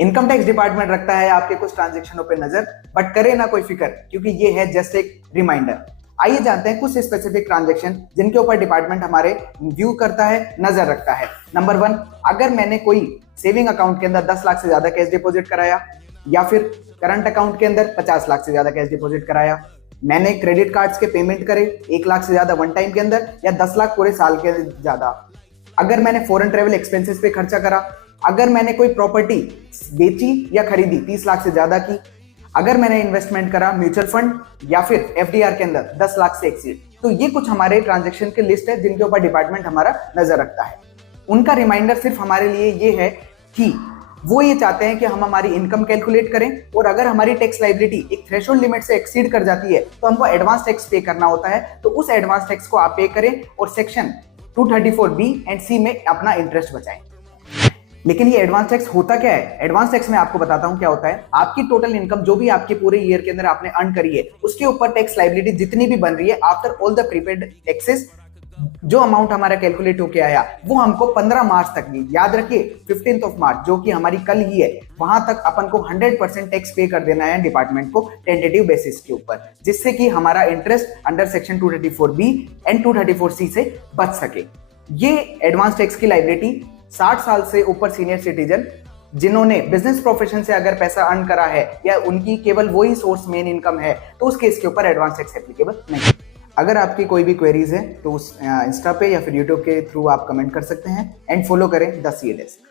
Income tax department रखता है आपके कुछ ट्रांजेक्शनों पे नजर, बट करे ना कोई फिक्र, क्योंकि ये है जस्ट एक रिमाइंडर। आइए जानते हैं कुछ स्पेसिफिक ट्रांजेक्शन जिनके ऊपर डिपार्टमेंट हमारे व्यू करता है, नजर रखता है। नंबर 1, अगर मैंने कोई सेविंग अकाउंट के अंदर 10 लाख से ज्यादा कैश डिपॉजिट कराया, या फिर करंट अकाउंट के अंदर 50 लाख से ज्यादा कैश डिपॉजिट कराया, मैंने क्रेडिट कार्ड्स के पेमेंट करे 1 लाख से ज्यादा वन टाइम के अंदर, या 10 लाख पूरे साल के ज्यादा, अगर मैंने फॉरेन ट्रेवल एक्सपेंसेस पे खर्चा करा, अगर मैंने कोई प्रॉपर्टी बेची या खरीदी 30 लाख से ज्यादा की, अगर मैंने इन्वेस्टमेंट करा म्यूचुअल फंड या फिर एफडीआर के अंदर 10 लाख से एक्सीड। तो ये कुछ हमारे ट्रांजैक्शन की लिस्ट है जिनके ऊपर डिपार्टमेंट हमारा नजर रखता है। उनका रिमाइंडर सिर्फ हमारे लिए ये है कि वो ये चाहते हैं कि हम हमारी इनकम कैलकुलेट करें, और अगर हमारी टैक्स लायबिलिटी एक थ्रेशोल्ड लिमिट से एक्सीड कर जाती है तो हमको एडवांस टैक्स पे करना होता है। तो उस एडवांस टैक्स को आप पे करें और सेक्शन 234B एंड C में अपना इंटरेस्ट बचाएं। लेकिन ये एडवांस टैक्स होता क्या है? एडवांस टैक्स में आपको बताता हूं क्या होता है। आपकी टोटल इनकम जो भी आपके पूरे ईयर के अंदर आपने अर्न करी है, उसके ऊपर टैक्स लायबिलिटी जितनी भी बन रही है after all the prepaid taxes, जो अमाउंट हमारा कैलकुलेट होके आया वो हमको 15 मार्च तक भी, याद रखिए 15th ऑफ मार्च जो कि हमारी कल ही है, वहां तक अपन को 100% टैक्स पे कर देना है डिपार्टमेंट को टेंटेटिव बेसिस के ऊपर, जिससे कि हमारा interest under section 234B and 234C से बच सके। ये एडवांस टैक्स की लायबिलिटी 60 साल से ऊपर सीनियर सिटीजन जिन्होंने बिजनेस प्रोफेशन से अगर पैसा अर्न करा है, या उनकी केवल वही सोर्स मेन इनकम है, तो उस केस के ऊपर एडवांस टैक्स एप्लीकेबल नहीं। अगर आपकी कोई भी क्वेरीज है तो उस इंस्टा पे या फिर यूट्यूब के थ्रू आप कमेंट कर सकते हैं, एंड फॉलो करें द CA डेस्क।